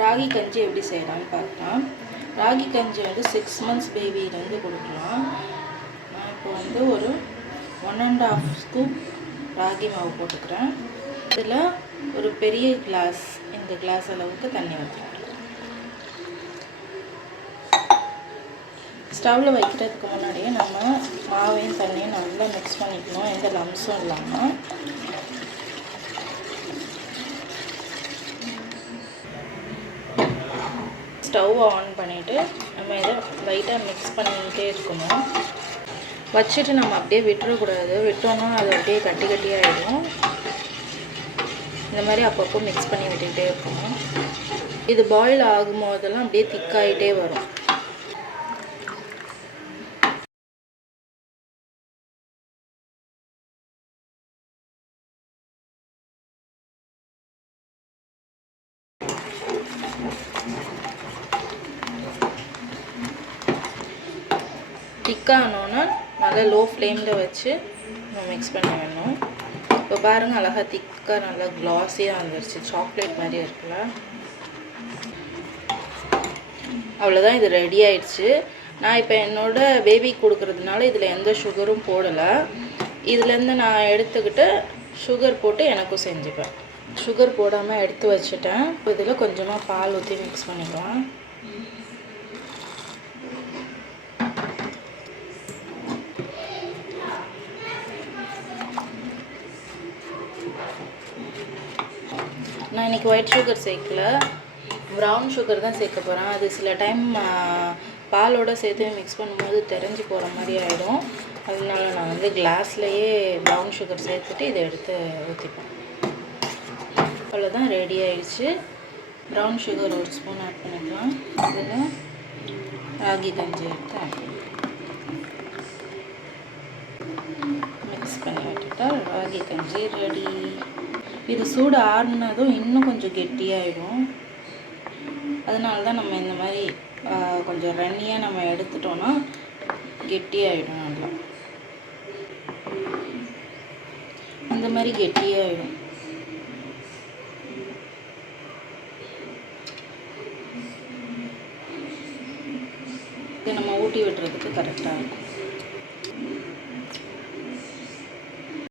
ராகி கஞ்சி எப்படி செய்யலாம்னு பார்க்கலாம். ராகி கஞ்சி வந்து சிக்ஸ் மந்த்ஸ் பேபியிலேருந்து கொடுக்கலாம். நான் இப்போ வந்து ஒரு one and half scoop ragi மாவு போட்டுக்கிறேன். இதில் ஒரு பெரிய கிளாஸ் இந்த கிளாஸ் அளவுக்கு தண்ணி ஊற்றுறேன் ஸ்டவ்வில் வைக்கிறதுக்கு முன்னாடியே நம்ம மாவையும் தண்ணியும் நல்லா மிக்ஸ் பண்ணிக்கணும். எந்த லம்ஸும் இல்லாமல் ஸ்டவ் ஆன் பண்ணிவிட்டு நம்ம இதை லைட்டாக மிக்ஸ் பண்ணிக்கிட்டே இருக்கணும். வச்சுட்டு நம்ம அப்படியே விட்டுறக்கூடாது. விட்டோன்னா அது அப்படியே கட்டி கட்டியாகிடும் இந்த மாதிரி அப்பப்போ மிக்ஸ் பண்ணி விட்டுக்கிட்டே இருக்கணும். இது பாயில் ஆகும்போதெல்லாம் அப்படியே திக்காயிட்டே வரும். திக்கானோன்னா நல்லா லோ ஃப்ளேமில் வச்சு நம்ம மிக்ஸ் பண்ண வேணும் இப்போ பாருங்கள் அழகாக திக்காக நல்லா க்ளாஸியாக வந்துருச்சு. சாக்லேட் மாதிரி இருக்குல்ல? அவ்வளோதான் இது ரெடி ஆயிடுச்சு. நான் இப்போ என்னோட பேபிக்கு கொடுக்கறதுனால இதில் எந்த சுகரும் போடலை. இதுலேருந்து நான் எடுத்துக்கிட்டு சுகர் போட்டு எனக்கும் செஞ்சுப்பேன். சுகர் போடாமல் எடுத்து வச்சுட்டேன். இப்போ இதில் கொஞ்சமாக பால் ஊற்றி மிக்ஸ் பண்ணிக்கலாம். நான் இன்றைக்கி ஒயிட் சுகர் சேர்க்கல. ப்ரௌன் சுகர் தான் சேர்க்க போகிறேன் அது சில டைம் பாலோட சேர்த்து மிக்ஸ் பண்ணும்போது தெரிஞ்சு போகிற மாதிரி ஆகிடும் அதனால நான் வந்து கிளாஸ்லேயே ப்ரௌன் சுகர் சேர்த்துட்டு இதை எடுத்து ஊற்றிப்பேன் அவ்வளோதான் ரெடி ஆயிடுச்சு. ப்ரௌன் சுகர் ஒரு ஸ்பூன் ஆட் பண்ணிக்கலாம். இதில் ராகி கஞ்சி எடுத்து ஆட் மிக்ஸ் பண்ணி விட்டுட்டா ராகி கஞ்சி ரெடி இது சூடு ஆறுனதும் இன்னும் கொஞ்சம் கெட்டியாயிடும். அதனால தான் நம்ம இந்த மாதிரி கொஞ்சம் ரன்னியாக நம்ம எடுத்துட்டோன்னா கெட்டியாயிடும் நல்லா. இந்த மாதிரி கெட்டியாயிடும். இதை நம்ம ஊட்டி விட்டுறதுக்கு கரெக்டாக இருக்கும்.